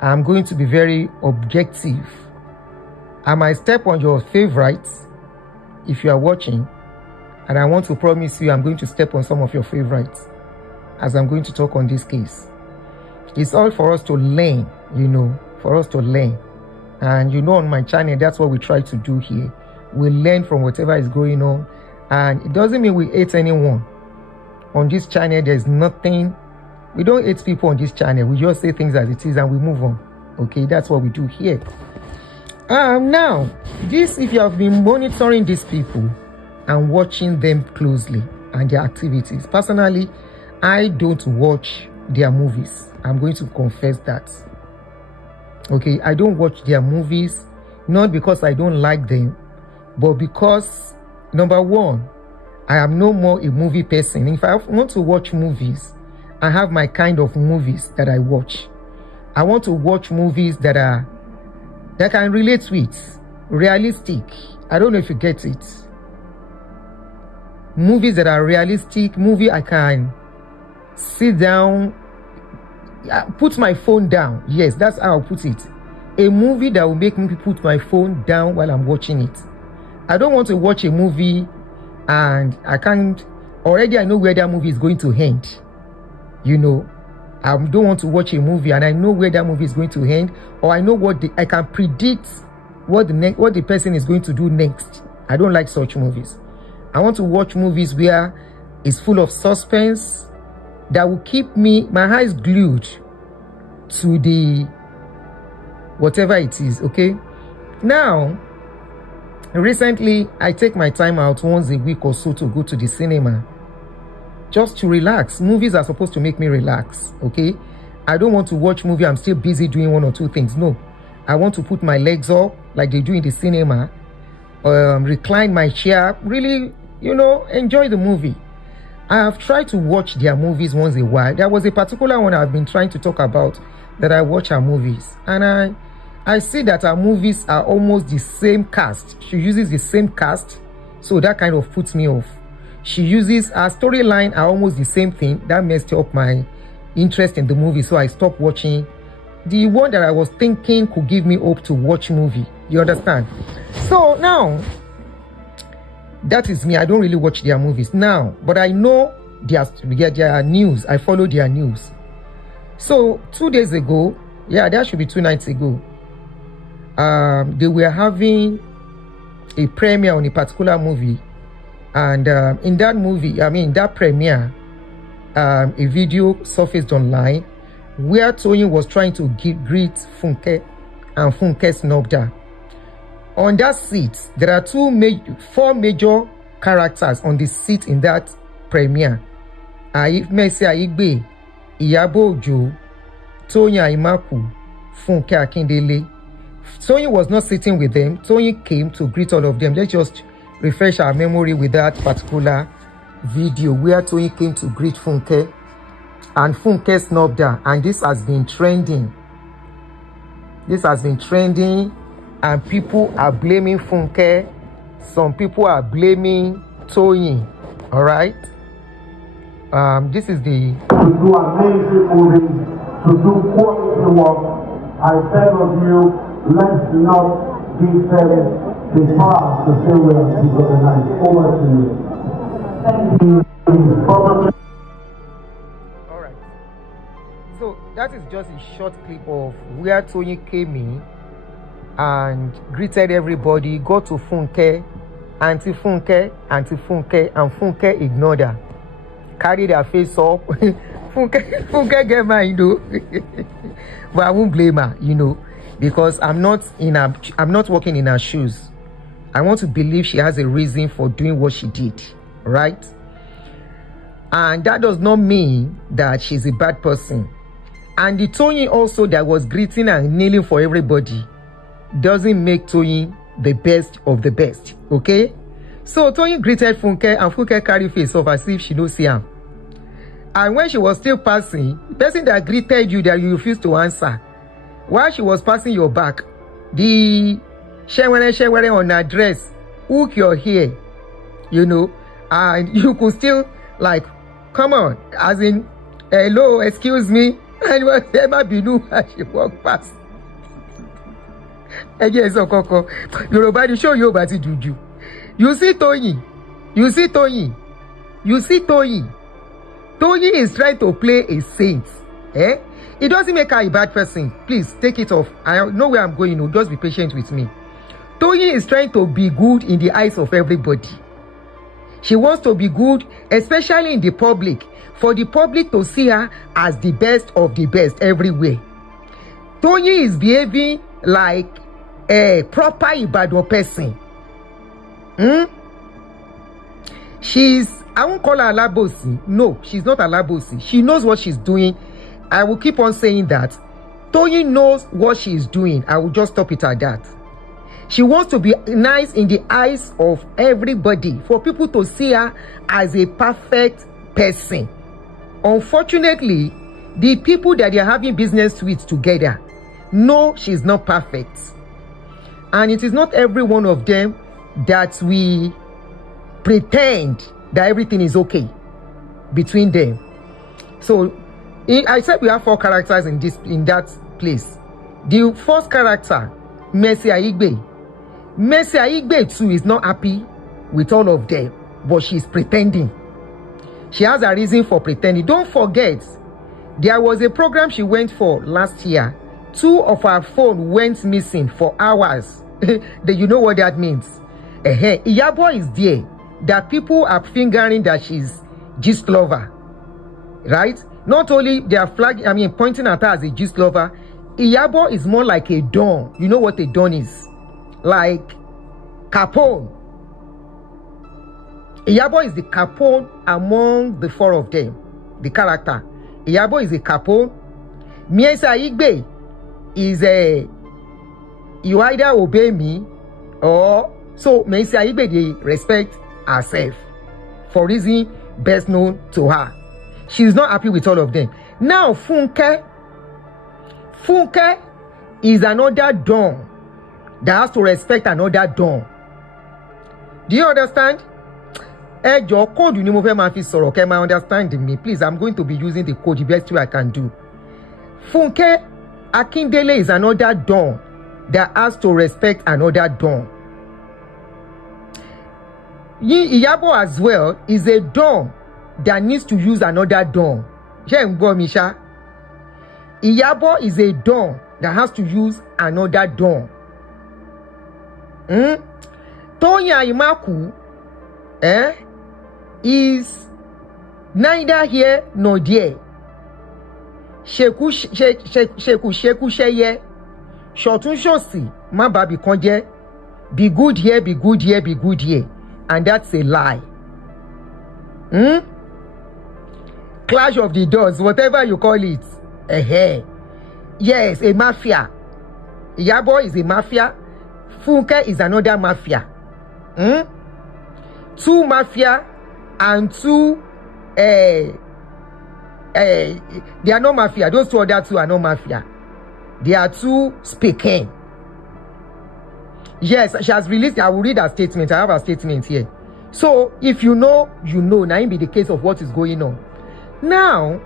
I'm going to be very objective. I might step on your favorites if you are watching, and I want to promise you I'm going to step on some of your favorites as I'm going to talk on this case. It's all for us to learn, for us to learn. And on my channel, that's what we try to do here. We learn from whatever is going on. And it doesn't mean we hate anyone. On this channel, there's nothing. We don't hate people on this channel. We just say things as it is and we move on. Okay, that's what we do here. Now, if you have been monitoring these people and watching them closely and their activities, personally, I don't watch their movies. I'm going to confess that. Okay, I don't watch their movies, not because I don't like them, but because, number one, I am no more a movie person. If I want to watch movies, I have my kind of movies that I watch. I want to watch movies that I can relate with, realistic. I don't know if you get it. Movies that are realistic, movie I can sit down, put my phone down. Yes, that's how I'll put it. A movie that will make me put my phone down while I'm watching it. I don't want to watch a movie and I know where that movie is going to end. I don't want to watch a movie and I know where that movie is going to end, or I know I can predict what the person is going to do next. I don't like such movies. I want to watch movies where it's full of suspense, that will keep my eyes glued to the whatever it is. Okay, now recently I take my time out once a week or so to go to the cinema just to relax. Movies are supposed to make me relax. Okay, I don't want to watch movie I'm still busy doing one or two things. No, I want to put my legs up like they do in the cinema, recline my chair, really enjoy the movie. I have tried to watch their movies once in a while. There was a particular one I've been trying to talk about that I watch her movies. And I see that her movies are almost the same cast. She uses the same cast. So that kind of puts me off. She uses her storyline are almost the same thing. That messed up my interest in the movie. So I stopped watching the one that I was thinking could give me hope to watch movie. You understand? So now, that is me. I don't really watch their movies now, but I know their news. I follow their news. So 2 days ago, that should be 2 nights ago, they were having a premiere on a particular movie, and in that movie, that premiere, a video surfaced online where Toyin was trying to greet Funke, and Funke snubbed her. On that seat, there are 4 major characters on the seat in that premiere. Iyabo Ojo, Toyin Abraham, Funke Akindele. Toyin was not sitting with them. Toyin came to greet all of them. Let's just refresh our memory with that particular video where Toyin came to greet Funke and Funke snubbed her. And this has been trending. And people are blaming Funke. Some people are blaming Toyin. All right. This is the. To do amazing movies, to do quality work. I beg of you, let's not give them the power to say we are people tonight. Over to you. Thank you. All right. So that is just a short clip of where Toyin came in and greeted everybody, got to Funke, Auntie Funke, and Funke ignored her. Carried her face up. Funke get mine, but I won't blame her, because I'm not walking in her shoes. I want to believe she has a reason for doing what she did, right? And that does not mean that she's a bad person. And the Toyin also that was greeting and kneeling for everybody doesn't make Toyin the best of the best, okay? So Toyin greeted Funke and Funke carried face off as if she don't see him. And when she was still passing, the person that greeted you that you refused to answer, while she was passing your back, the shewere on her dress, hook your hair, and you could still come on, as in, hello, excuse me, And was Emma Binu as she walked past. Again, so Coco, Yoruba, the show you about Juju. You see Toyin. You see Toyin. You see Toyin. Toyin is trying to play a saint. Eh? It doesn't make her a bad person. Please take it off. I know where I'm going. Just be patient with me. Toyin is trying to be good in the eyes of everybody. She wants to be good, especially in the public, for the public to see her as the best of the best everywhere. Toyin is behaving like a proper Ibadan person. I won't call her alabosi. No, she's not alabosi. She knows what she's doing. I will keep on saying that. Toyin knows what she's doing. I will just stop it at that. She wants to be nice in the eyes of everybody, for people to see her as a perfect person. Unfortunately, the people that they are having business with together know she's not perfect. And it is not every one of them that we pretend that everything is okay between them. So I said we have 4 characters in that place. The first character, Mercy Aigbe. Mercy Aigbe too is not happy with all of them, but she's pretending. She has a reason for pretending. Don't forget, there was a program she went for last year. 2 of her phone went missing for hours. You know what that means? Iyabo is there. That people are fingering that she's gist lover, right? Not only they are pointing at her as a gist lover. Iyabo is more like a don. You know what a don is? Like Capone. Iyabo is the Capone among the 4 of them. The character. Iyabo is a Capone. Mercy Aigbe is a you either obey me or so Mercy Aigbe they respect herself for reason best known to her. She's not happy with all of them. Now Funke is another don that has to respect another don. Do you understand? Your code you mo fẹ́ máa fi sọ̀rọ̀ kẹ́ máa understand me. Please, I'm going to be using the code the best way I can do. Funke Akindele is another don that has to respect another don. Iyabo as well is a don that needs to use another don. Misha. Iyabo is a don that has to use another don. Toyin Abraham is neither here nor there. Sheku sheye. Shotun shosi ma babi konje. Be good here, be good here, be good here. And that's a lie. Clash of the Doors, whatever you call it. Yes, a mafia. Iyabo is a mafia. Funke is another mafia. 2 mafia and 2 they are not mafia. Those 2 other 2 are not mafia. They are 2 speaking. Yes, she has released. I will read her statement. I have her statement here. So if you know, you know. Now it be the case of what is going on. Now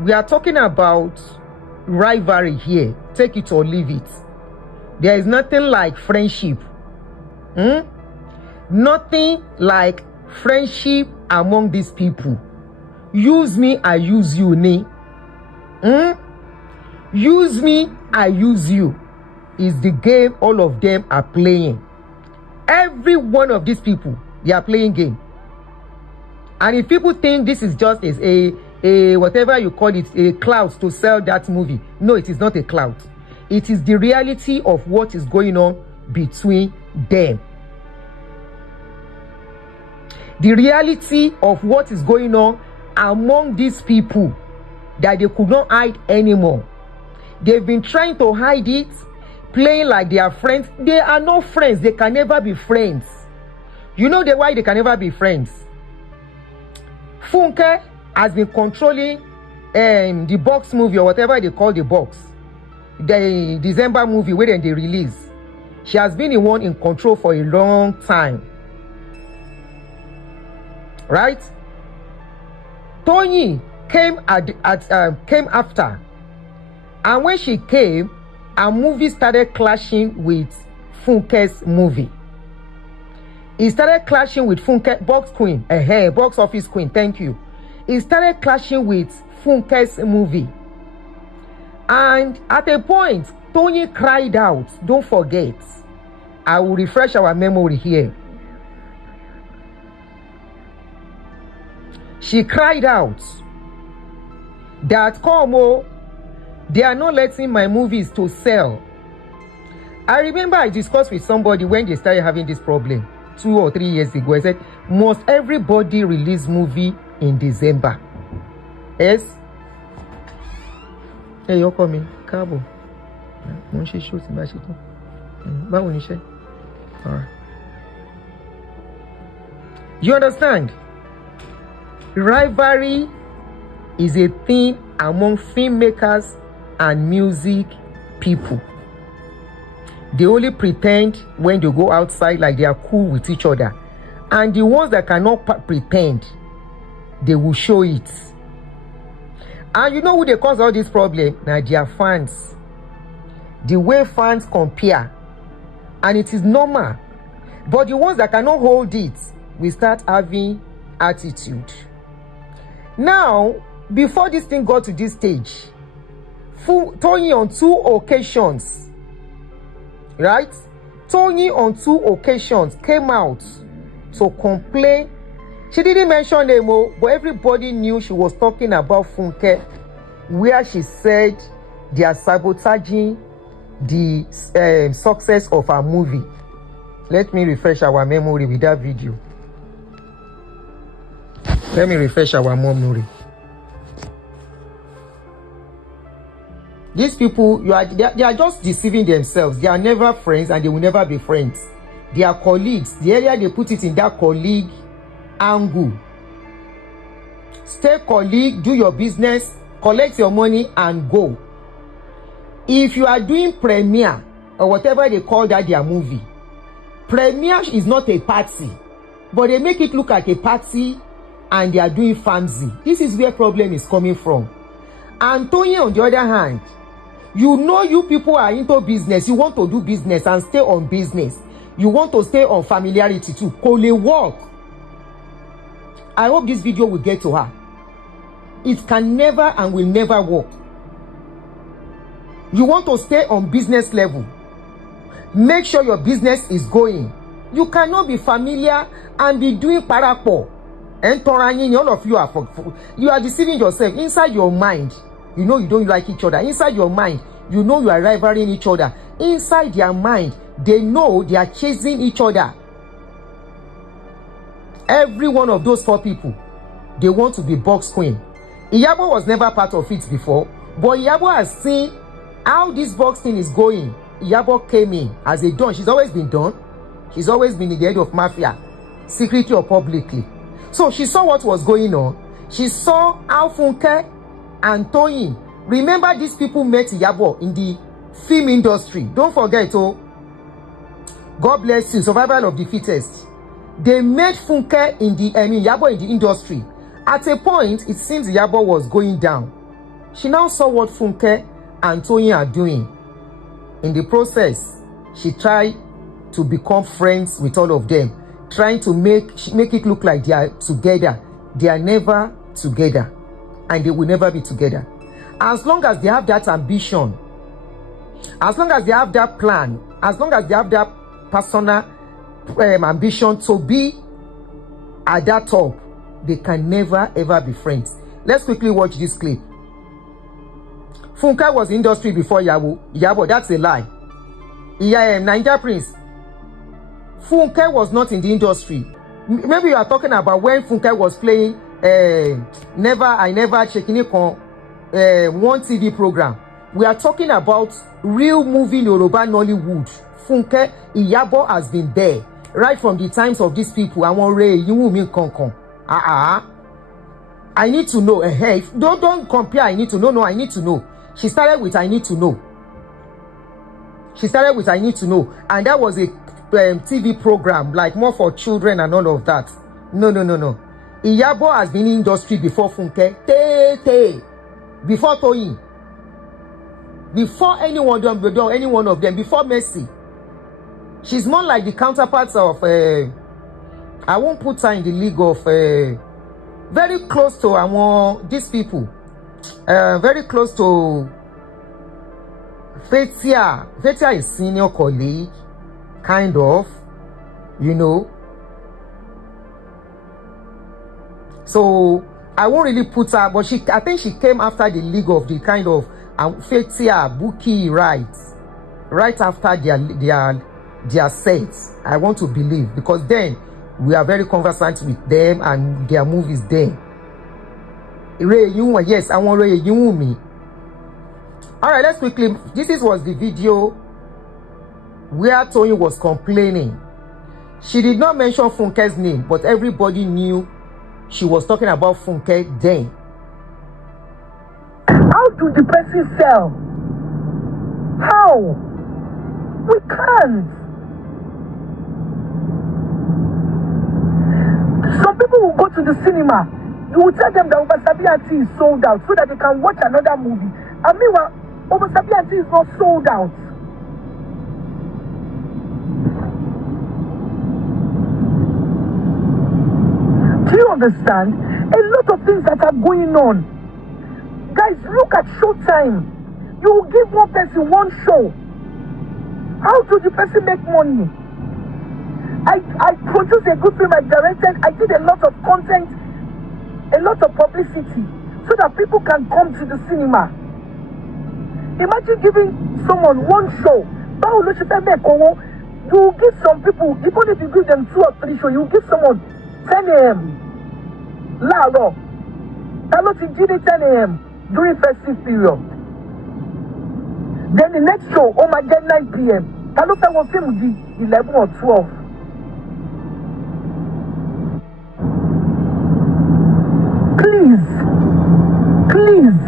we are talking about rivalry here. Take it or leave it. There is nothing like friendship. Nothing like friendship among these people. Use me, I use you, ne? Use me, I use you. Is the game all of them are playing. Every one of these people, they are playing game. And if people think this is just a whatever you call it, a clout to sell that movie, no, it is not a clout. It is the reality of what is going on between them. The reality of what is going on among these people that they could not hide anymore. They've been trying to hide it, playing like they are friends. They are not friends. They can never be friends. You know why they can never be friends? Funke has been controlling the box movie or whatever they call the box. The December movie where they release. She has been the one in control for a long time. Right? Toyin came came after. And when she came, a movie started clashing with Funke's movie. It started clashing with Funke, box office queen, thank you. It started clashing with Funke's movie. And at a point, Toyin cried out, don't forget, I will refresh our memory here. She cried out that, Como, they are not letting my movies to sell. I remember I discussed with somebody when they started having this problem 2 or 3 years ago. I said, must everybody release movie in December? Yes? Hey, you're coming. Cabo. Alright. You understand? Rivalry is a thing among filmmakers and music people. They only pretend when they go outside like they are cool with each other. And the ones that cannot pretend, they will show it. And you know who they cause all this problem? Now their fans. The way fans compare. And it is normal. But the ones that cannot hold it will start having attitude. Now, before this thing got to this stage, Toyin on 2 occasions, right? Toyin on 2 occasions came out to complain. She didn't mention name, but everybody knew she was talking about Funke, where she said they are sabotaging the success of her movie. Let me refresh our memory with that video. Let me refresh our memory. These people, they are just deceiving themselves. They are never friends and they will never be friends. They are colleagues. The earlier they put it in that colleague angle. Stay colleague, do your business, collect your money and go. If you are doing premiere or whatever they call that their movie, premiere is not a party, but they make it look like a party and they are doing fancy. This is where problem is coming from. And Toyin, on the other hand, you know you people are into business. You want to do business and stay on business. You want to stay on familiarity too. Kole work. I hope this video will get to her. It can never and will never work. You want to stay on business level. Make sure your business is going. You cannot be familiar and be doing parapo. And all of you are deceiving yourself. Inside your mind, you know you don't like each other. Inside your mind, you know you are rivaling each other. Inside their mind, they know they are chasing each other. Every one of those 4 people, they want to be box queen. Iyabo was never part of it before, but Iyabo has seen how this box thing is going. Iyabo came in as a don. She's always been done. She's always been in the head of mafia, secretly or publicly. So she saw what was going on. She saw how Funke and Toyin. Remember, these people met Iyabo in the film industry. Don't forget, oh. God bless you. Survival of the fittest. They met Funke in the, Iyabo in the industry. At a point, it seems Iyabo was going down. She now saw what Funke and Toyin are doing. In the process, she tried to become friends with all of them, trying to make it look like they are together. They are never together, and they will never be together. As long as they have that ambition, as long as they have that plan, as long as they have that personal ambition to be at that top, they can never ever be friends. Let's quickly watch this clip. Funke was in industry before Iyabo. That's a lie. Niger Prince. Funke was not in the industry. Maybe you are talking about when Funke was playing I Never Checking on one TV program. We are talking about real movie Yoruba Nollywood. Funke, Iyabo has been there right from the times of these people. I want Ray, you will mean Konkon. I need to know. Hey, don't compare. I need to know. No, I need to know. She started with I need to know. She started with I need to know, and that was a TV program, like more for children and all of that. No. Iyabo has been in industry before Funke. Before Toyin. Before any one of them, before Mercy. She's more like the counterparts of I won't put her in the league of very close to these people. Very close to Fetia. Fetia is senior colleague, kind of, you know. So I won't really put her, but I think she came after the league of the kind of Fetia, Buki, right after their sets. I want to believe, because then we are very conversant with them and their movies then. Yes, I want Ray me. All right, let's quickly. This was the video where Toyin was complaining. She did not mention Funke's name, but everybody knew she was talking about Funke then. How do the person sell? How? We can't. Some people will go to the cinema. You will tell them that Obasabianti is sold out so that they can watch another movie. And meanwhile, Obasabianti is not sold out. Do you understand? A lot of things that are going on. Guys, look at Showtime. You will give one person one show. How do the person make money? I produced a good film, I directed, I did a lot of content, a lot of publicity, so that people can come to the cinema. Imagine giving someone one show. You will give some people, even if you give them 2 or 3 shows, you will give someone 10 a.m. Lalo. Hello to 10 a.m. during festive period. Then the next show, oh my God, 9 p.m. Hello, I will film 11 or 12. Please.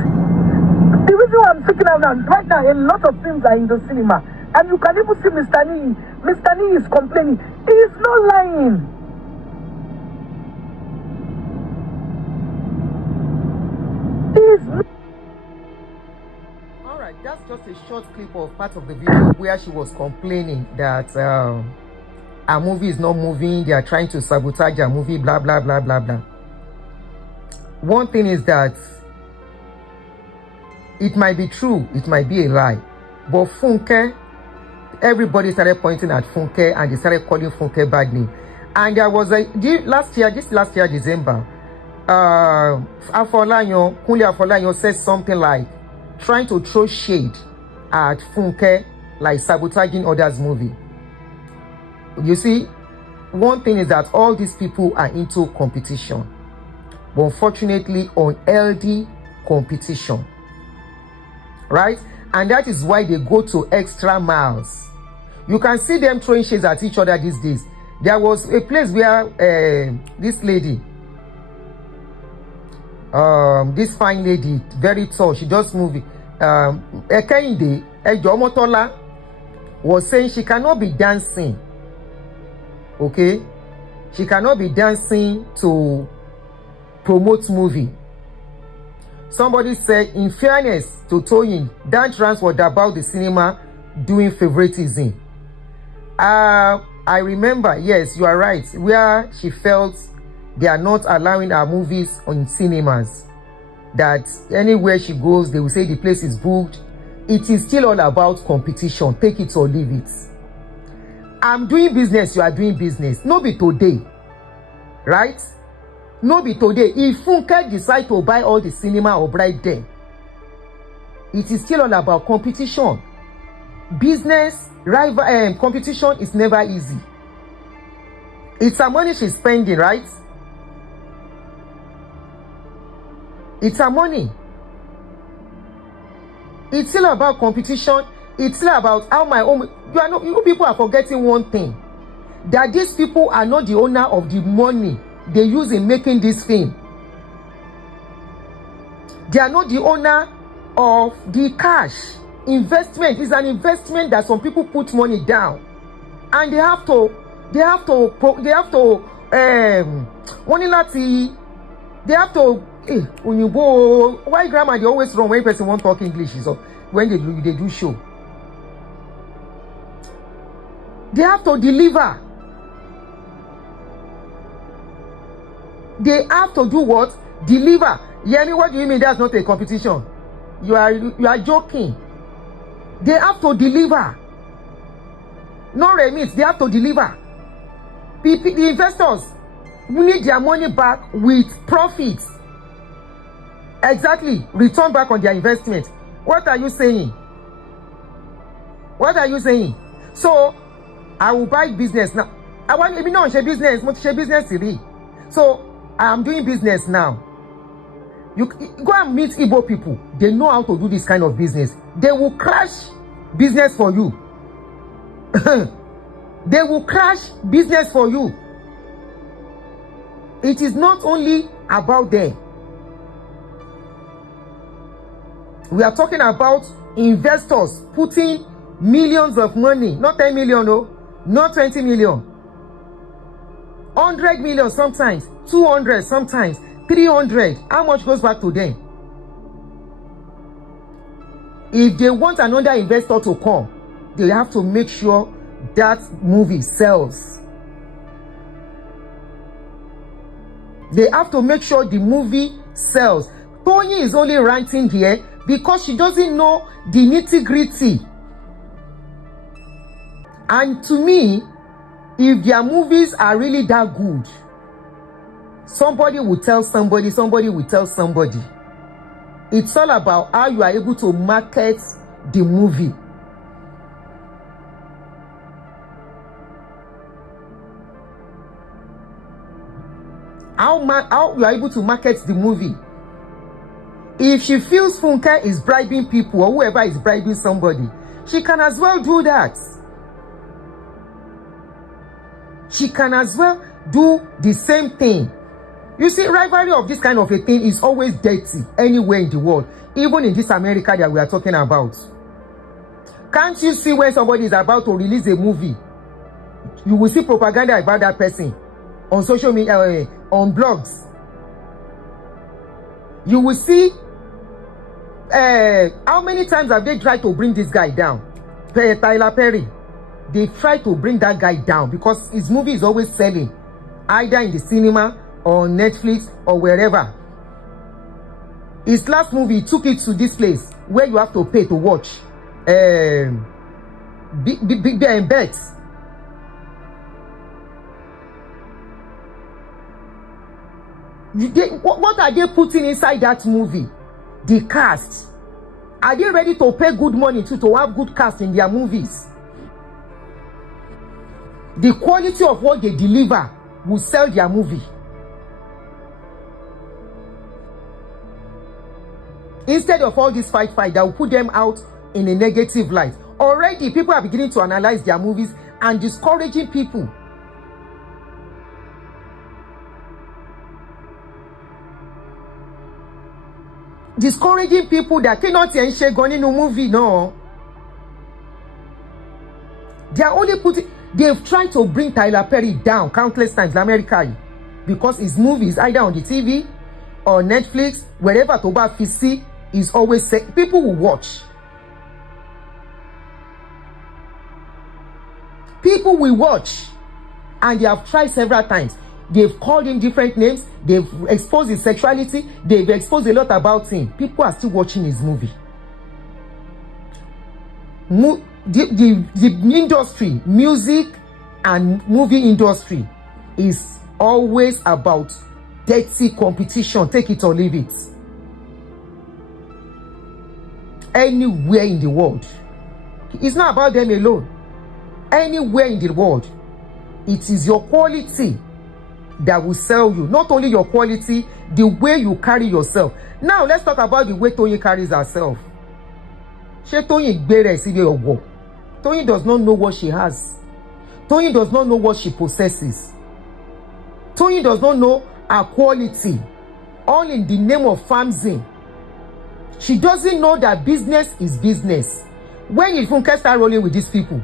The reason why I'm speaking out now, right now, a lot of films are in the cinema. And you can even see Mr. Nii. Mr. Nii is complaining. He is not lying. He is. Alright, that's just a short clip of part of the video where she was complaining that her movie is not moving. They are trying to sabotage her movie, blah, blah, blah, blah, blah. One thing is that it might be true, it might be a lie, but Funke, everybody started pointing at Funke and they started calling Funke bad name. And there was this last year, December, Kunle Afolayan said something like trying to throw shade at Funke, like sabotaging others' movie. You see, one thing is that all these people are into competition, but unfortunately unhealthy competition, right? And that is why they go to extra miles. You can see them throwing shades at each other these days. There was a place where this lady, this fine lady, very tall, she does movie, Ekende Ejomotola, was saying she cannot be dancing. Okay, she cannot be dancing to promote movie. Somebody said, in fairness to Toyin, that trans was about the cinema doing favoritism. I remember, yes, you are right, where she felt they are not allowing her movies on cinemas. That anywhere she goes, they will say the place is booked. It is still all about competition. Take it or leave it. I'm doing business, you are doing business. No be today, right? No be today. If Funke decide to buy all the cinema or bright there, it is still all about competition. Business, rival, competition is never easy. It's her money she's spending, right? It's her money. It's still about competition. It's still about how my own. You people are forgetting one thing, that these people are not the owner of the money they use in making this film. They are not the owner of the cash. Investment is an investment that some people put money down, and they have to They have to, when you go, why grammar they always wrong when person won't talk English, so when they do show. They have to deliver. They have to do what? Deliver. Yemi, what do you mean that's not a competition? You are joking. They have to deliver. No remits, they have to deliver. The investors need their money back with profits. Exactly. Return back on their investment. What are you saying? What are you saying? So, I will buy business now. I want to know business today. So, I am doing business now. You go and meet Igbo people. They know how to do this kind of business. They will crash business for you. They will crash business for you. It is not only about them. We are talking about investors putting millions of money, not 10 million, no, not 20 million, 100 million sometimes, 200 sometimes, 300. How much goes back to them? If they want another investor to come, they have to make sure that movie sells. They have to make sure the movie sells. Toyin is only ranting here because she doesn't know the nitty-gritty. And to me, if their movies are really that good, somebody will tell somebody, somebody will tell somebody. It's all about how you are able to market the movie. How you are able to market the movie. If she feels Funke is bribing people or whoever is bribing somebody, she can as well do that. She can as well do the same thing. You see, rivalry of this kind of a thing is always dirty anywhere in the world, even in this America that we are talking about. Can't you see when somebody is about to release a movie, you will see propaganda about that person on social media, on blogs. You will see how many times have they tried to bring this guy down? Tyler Perry. They try to bring that guy down because his movie is always selling, either in the cinema or Netflix or wherever. His last movie, he took it to this place where you have to pay to watch big bets. What are they putting inside that movie? The cast. Are they ready to pay good money to have good cast in their movies? The quality of what they deliver will sell their movie. Instead of all this fight that will put them out in a negative light. Already people are beginning to analyze their movies and discouraging people. Discouraging people that cannot go in a movie, no. They are only putting, they've tried to bring Tyler Perry down countless times in America because his movies either on the TV or Netflix, wherever Toba see is always set. People will watch. People will watch, and they have tried several times. They've called him different names. They've exposed his sexuality. They've exposed a lot about him. People are still watching his movie. The industry, music and movie industry is always about dirty competition. Take it or leave it. Anywhere in the world. It's not about them alone. Anywhere in the world. It is your quality that will sell you. Not only your quality, the way you carry yourself. Now let's talk about the way Toyin carries herself. Toyin bere sile owo. Toyin does not know what she has. Toyin does not know what she possesses. Toyin does not know her quality. All in the name of farming. She doesn't know that business is business. When did Funke start rolling with these people?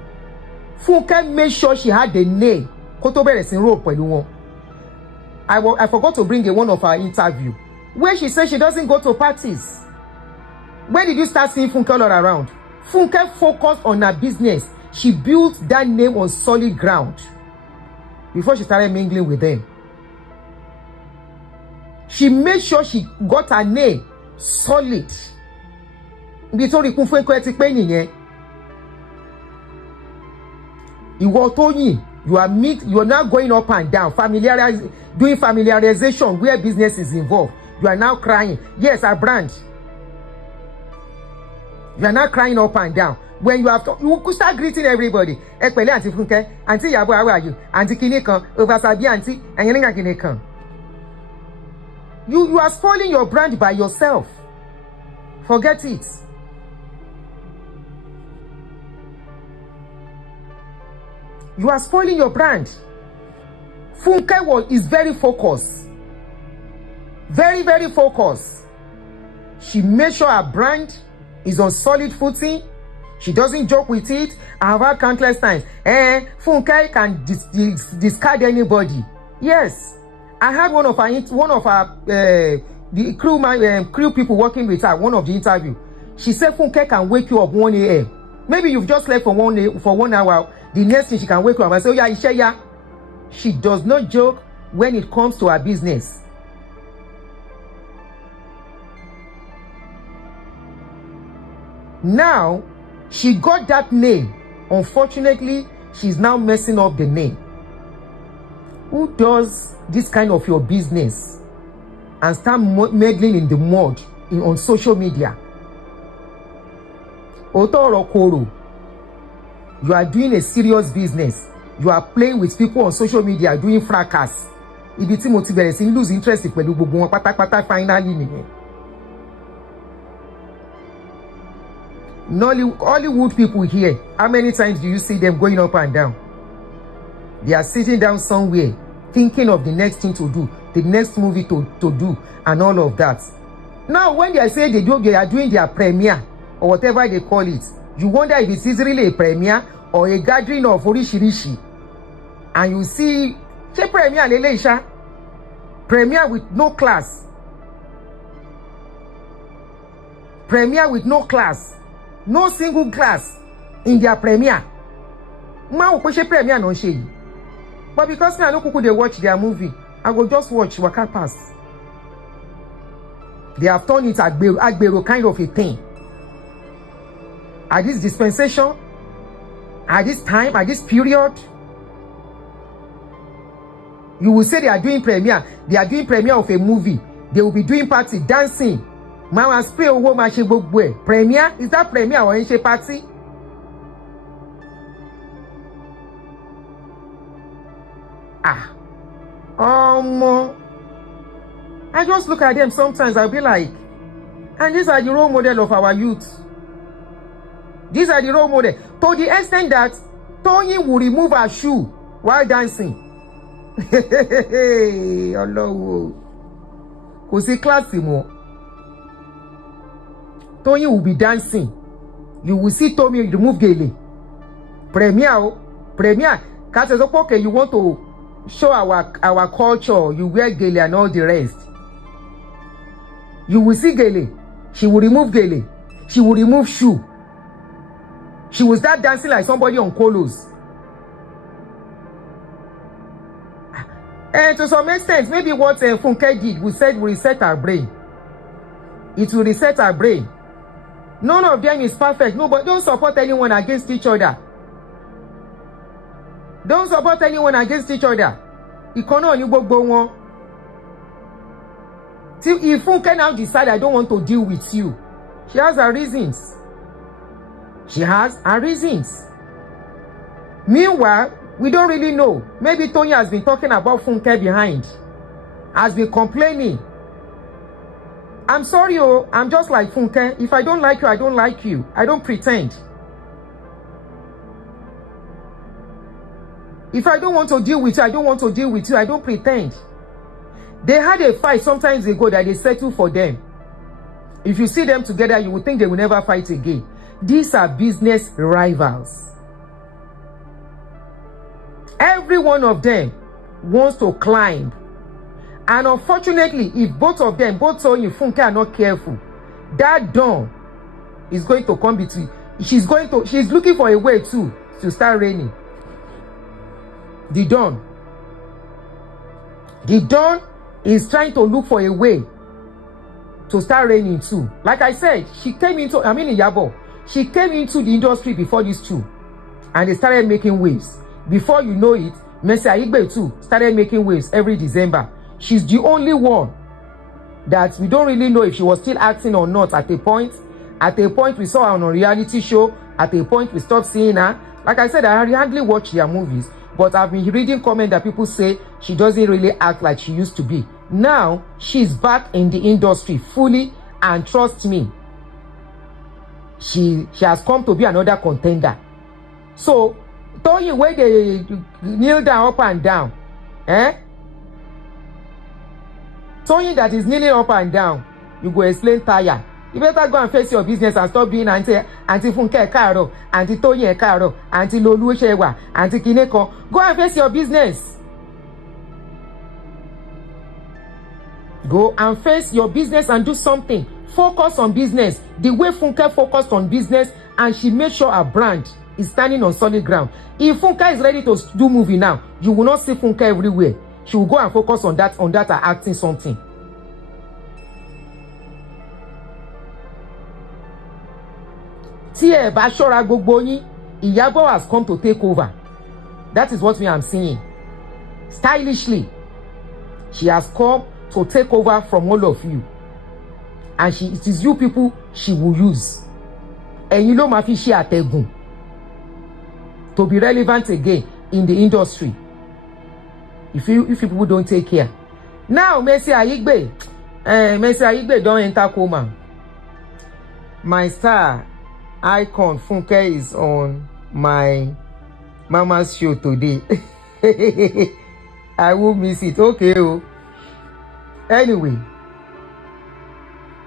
Funke made sure she had the name. Koto bere sin roll pẹ̀lú wọn. I forgot to bring one of her interview where she said she doesn't go to parties. When did you start seeing Funke all around? Funke focused on her business. She built that name on solid ground before she started mingling with them. She made sure she got her name solid. Nítorí kún Funke ti pé nìyẹn. Ìwọ Toyin, you are now going up and down, doing familiarization where business is involved. You are now crying. Yes, our brand. You are now crying up and down. When you have you could start greeting everybody. Ekpele Auntie Funke, Auntie Iyabo, how are you? Auntie Kinikan, Oversabi Auntie, and Yeninga Kinikan. You are spoiling your brand by yourself. Forget it. You are spoiling your brand. Funke is very focused. Very, very focused. She made sure her brand is on solid footing. She doesn't joke with it. I have heard countless times. Funke can discard anybody. Yes. I had one of her the crew people working with her, one of the interview. She said Funke can wake you up 1 a.m. Maybe you've just left for 1 hour. The next thing she can wake you up and say, oh yeah, Ishe. She does not joke when it comes to her business. Now, she got that name. Unfortunately, she's now messing up the name. Who does this kind of your business and start meddling in the mud on social media? Otoro Koro, you are doing a serious business. You are playing with people on social media, doing fracas. Ibi tí mo ti bẹ̀rẹ̀ sí lose interest pẹ̀lú gbogbo wọn pátápátá finally nìyẹn. Hollywood people here, how many times do you see them going up and down? They are sitting down somewhere thinking of the next thing to do, the next movie to do, and all of that. Now, when they say they are doing their premiere, or whatever they call it, you wonder if it is really a premiere or a gathering of orishirishi. And you see, premiere leleisha, premiere with no class. Premiere with no class. No single class in their premiere. Premiere no shey. But because I know people they watch their movie, I go just watch Waka Pass. They have turned it agbero kind of a thing. At this dispensation, at this time, at this period, you will say they are doing premiere. They are doing premiere of a movie. They will be doing party, dancing. Mama spray owo ma ṣe gbogbo ẹ̀. Premiere? Is that premiere or ṣe party? I just look at them sometimes, I'll be like, and these are the role model of our youth. These are the role model. To the extent that Toyin will remove her shoe while dancing. Hello. Kò sí class mo. Toyin will be dancing. You will see Toyin remove gele. Premiere. Okay, you want to show our culture. You wear gele and all the rest. You will see gele. She will remove gele. She will remove shoe. She will start dancing like somebody on colos. And to some extent, maybe what Funke did, we said will reset our brain. It will reset our brain. None of them is perfect. No, but don't support anyone against each other. Don't support anyone against each other. Ikono ni gbogbo wọn. Till if Funke now decide I don't want to deal with you, she has her reasons. She has her reasons. Meanwhile, we don't really know. Maybe Toyin has been talking about Funke behind. Has been complaining. I'm sorry, I'm just like Funke. If I don't like you, I don't like you. I don't pretend. If I don't want to deal with you, I don't want to deal with you. I don't pretend. They had a fight sometimes ago that they settled for them. If you see them together, you would think they will never fight again. These are business rivals. Every one of them wants to climb. And unfortunately, if both of them, both Toyin, Funke, are not careful, that dawn is going to come between. She's looking for a way too to start raining. The dawn is trying to look for a way to start raining too. Like I said, Iyabo, she came into the industry before these two, and they started making waves. Before you know it, Mercy Aigbe too started making waves every December. She's the only one that we don't really know if she was still acting or not at a point. At a point, we saw her on a reality show. At a point, we stopped seeing her. Like I said, I hardly watch their movies, but I've been reading comments that people say she doesn't really act like she used to be. Now, she's back in the industry fully, and trust me, she has come to be another contender. So, Toyin, where they kneel down up and down, Toyin that is kneeling up and down, you go explain tire. You better go and face your business and stop being anti Funke Karo, anti Toyin Karo, anti Lolu Shewa, anti Kineko. Go and face your business. Go and face your business and do something. Focus on business. The way Funke focused on business, and she made sure her brand is standing on solid ground. If Funke is ready to do movie now, you will not see Funke everywhere. She will go and focus on that acting something. Tí ẹ bá ṣọ́ra gbogbo yín, Iyabo has come to take over. That is what I'm seeing. Stylishly, she has come to take over from all of you. And it is you people she will use. And you know ma fi ṣe àtẹ̀gùn to be relevant again in the industry. If you people don't take care. Now, Mercy Aigbe don't enter coma. My star icon Funke is on my mama's show today. I will miss it. Okay. Anyway,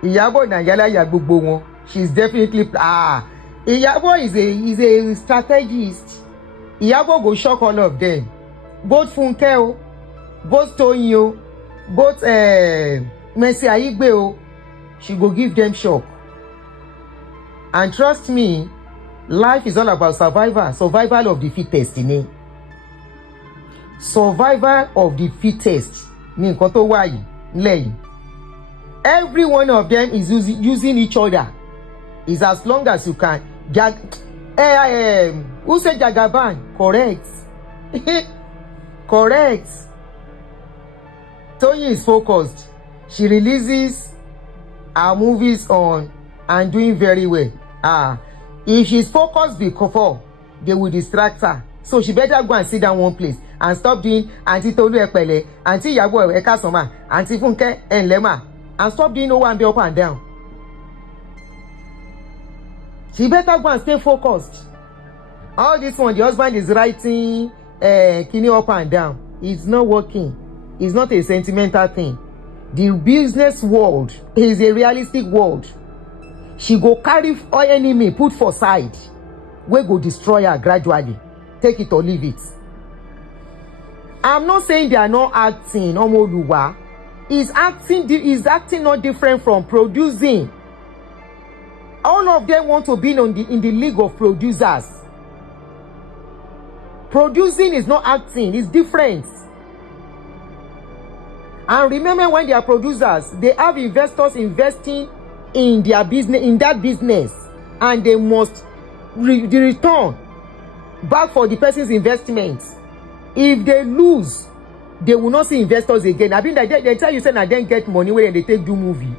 Iyabo na ya gbogbo wọn. She's definitely Iyabo is a strategist. Iyabo go shock all of them. Both Funke, both Toyin, both Mercy Aigbe, she go give them shock. And trust me, life is all about survival of the fittest. Survival of the fittest. Every one of them is using each other. Is as long as you can. Who said Jagaban? Correct. Correct. Toyin is focused. She releases her movies on and doing very well. If she's focused before, they will distract her. So she better go and sit down one place and stop doing Auntie Tolu Epele, Auntie Iyabo Ekasoma, Auntie Funke Enlema, and stop doing no one be up and down. She better go and stay focused. All this one, the husband is writing kini up and down. It's not working. It's not a sentimental thing. The business world is a realistic world. She go carry all enemy, put for side. We go destroy her gradually. Take it or leave it. I'm not saying they are not acting. Omoluwa is acting not different from producing. All of them want to be in the league of producers. Producing is not acting, it's different. And remember, when they are producers, they have investors investing in their business, in that business, and they must the return back for the person's investment. If they lose, they will not see investors again. I mean, they tell you say I didn't get money when they take do movie.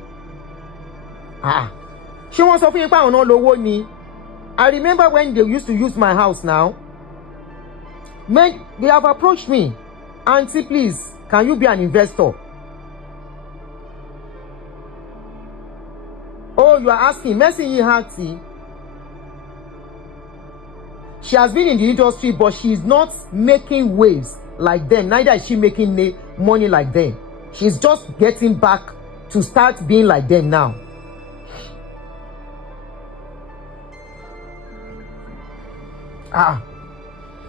She wants to feel on all ni. I remember when they used to use my house now. Men, they have approached me. Auntie, please, can you be an investor? Oh, you are asking, Mercy Ihati. She has been in the industry, but she is not making waves like them. Neither is she making money like them. She's just getting back to start being like them now.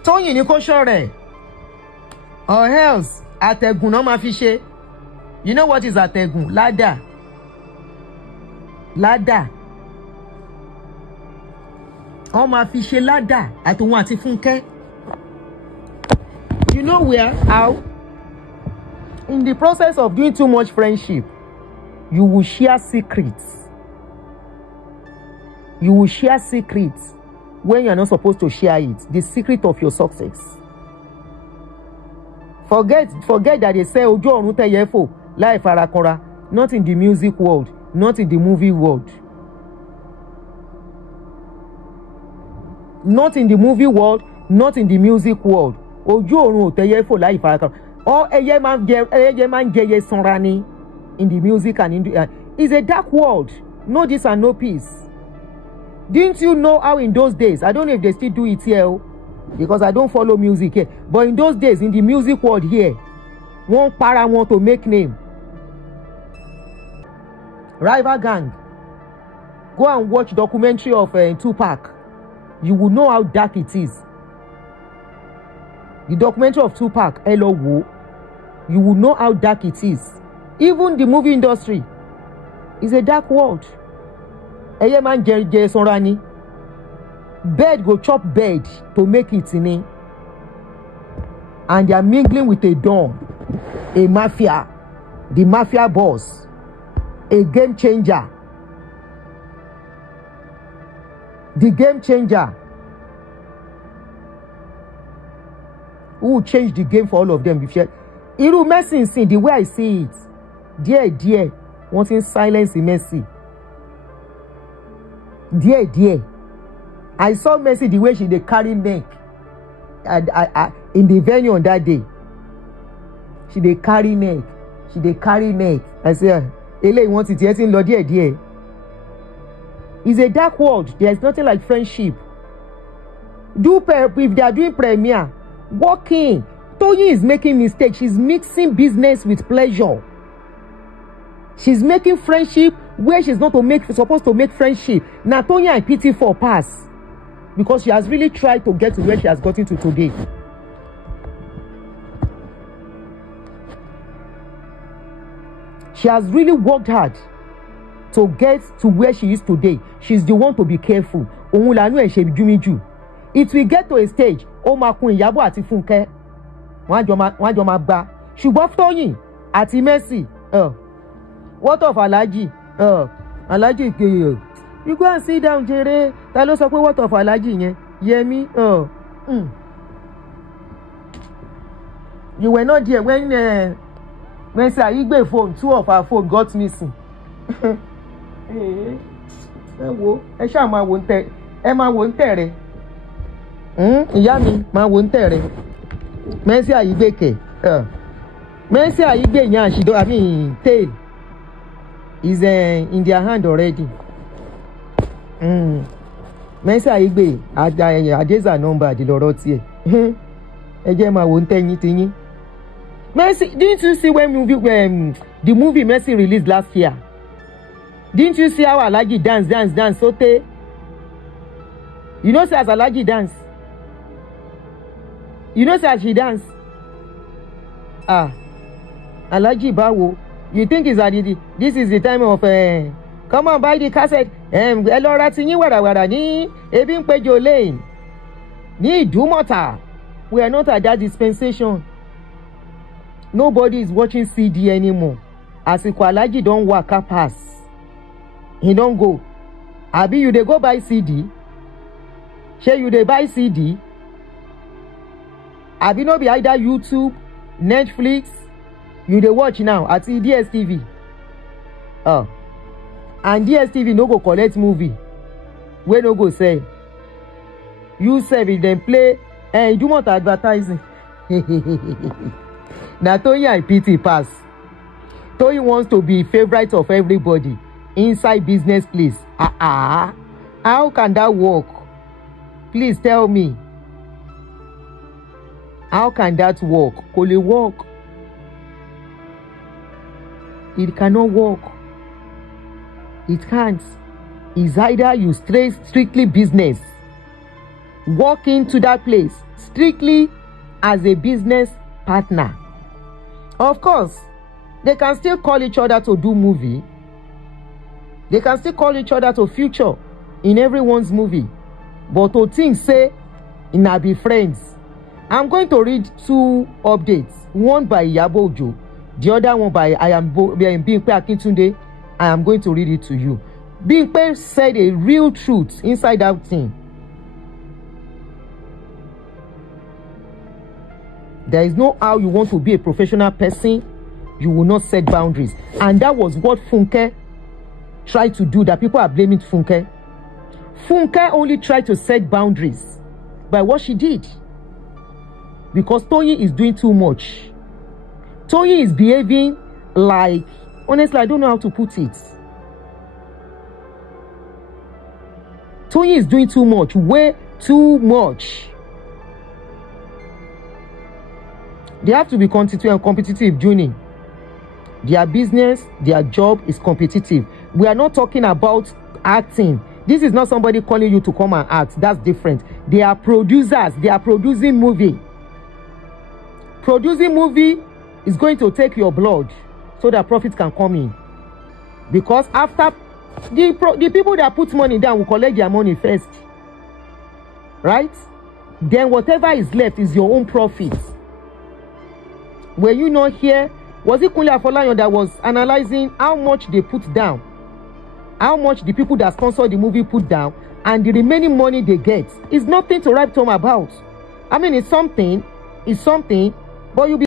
Toyin ni kò ṣọ̀rẹ́. Or else, àtẹ̀gùn náà máa fi ṣe. You know what is àtẹ̀gùn? Ladder. Ladder. Wọ́n máa fi ṣe ladder àtòun àti Fúnkẹ́. You know where? How? In the process of doing too much friendship, you will share secrets. You will share secrets when you are not supposed to share it. The secret of your success. Forget that they say ojú ọ̀run tẹ̀yẹ fò láì farakanra. Not in the music world, not in the movie world. Not in the movie world, not in the music world. Ojú ọ̀run ò tẹ̀yẹ fò láì farakanra. Or ẹyẹ máa ń jẹyẹ sanra ni in the music and in the it's a dark world. No this and no peace. Didn't you know how in those days, I don't know if they still do it here because I don't follow music here, but in those days in the music world here, one para want to make name. Rival gang. Go and watch documentary of Tupac. You will know how dark it is. The documentary of Tupac, ẹ lọ wò, you will know how dark it is. Even the movie industry is a dark world. Ẹyẹ máa ń jẹ sanra ni. Bird go chop bird to make it ni. And they are mingling with a don, a mafia, the mafia boss, a game changer. The game changer who will change the game for all of them. Irú Mercy nsìn, the way I see it, díẹ̀ wọ́n ti ń silence Mercy. Díẹ̀. I saw Mercy the way she dey carry neck in the venue on that day. She dey carry neck. I say, eléyìí wọ́n ti tiẹ̀ ti ń lọ díẹ̀. It's a dark world. There is nothing like friendship. If they are doing premiere, walk in. Toyin is making mistakes. She's mixing business with pleasure. She's making friendship where she's not supposed to make friendship. Now Toyin I pity for pass because she has really tried to get to where she has gotten to today. She has really worked hard to get to where she is today. She's the one to be careful. Òun làánú ẹ̀ ṣe júmíjù. It will get to a stage. Ó máa kun Iyabo àti Fúnkẹ́. Wọ́n á jọ máa gbá. Ṣùgbọ́n Toyin àti Mercy. What of Alhaji? Alhaji you go and sit down jere. Ta ló sọ pé what of Alhaji yẹn? Yẹmi. You were not there when Mercy Aigbe phone, 2 of her phone got missing. Ẹ wo, ẹ ṣáà máa wo ń tẹ̀ rẹ. Ìyá mi máa wo ń tẹ̀ rẹ. Mercy Aigbe kẹ̀. Mercy Aigbe yẹn tail is in their hand already. Mercy Aigbe Adeza number àdìlọ́rọ́ tiẹ̀. Ẹ jẹ́ máa wo ń tẹ̀yìn tiyín. Mercy, didn't you see the movie Mercy released last year? Didn't you see how Alhaji dance sote? You know say as Alhaji dance. You know say as she dance. Alhaji báwo. You think this is the time of come on buy the cassette. Ẹ lọ ra ti yín wàràwàrà ní ebi ń péjọ lane. Ní Ìdúmọ̀tà. We are not at that dispensation. Nobody is watching CD anymore. Àsìkò Alhaji don waka pass. He don go. Abi you dey go buy CD? Shey you dey buy CD? Abi no be either YouTube, Netflix, you dey watch now àti DSTV. And DSTV no go collect movie wey no go sell. You sef if dem play Ìdúmọ̀tà advertising. Na Toyin I pity pass. Toyin wants to be favourite of everybody inside business place. How can that work? Please tell me. How can that work? Kò lè work. It cannot work. It can't. It's either you stay strictly business. Walk into that place strictly as a business partner. Of course, They can still call each other to do movie. They can still call each other to feature in everyone's movie. But to think say, na be friends. I'm going to read 2 updates. One by Iyabo Ojo, the other one by Bimpe Akintunde. I am going to read it to you. Bimpe said a real truth inside that thing. There is no how you want to be a professional person, you will not set boundaries. And that was what Funke tried to do, that people are blaming Funke. Funke only tried to set boundaries by what she did. Because Toyin is doing too much. Toyin is behaving like, honestly, I don't know how to put it. Toyin is doing too much, way too much. They have to be competitive, Juni. Their business, their job is competitive. We are not talking about acting. This is not somebody calling you to come and act. That's different. They are producers. They are producing movie. Producing movie is going to take your blood so that profit can come in. Because after the people that put money down will collect their money first. Right? Then whatever is left is your own profit. Were you not here? Was it Kunle Afolayan that was analyzing how much they put down? How much the people that sponsor the movie put down, and the remaining money they get is nothing to write home about. I mean, it's something, but you'll be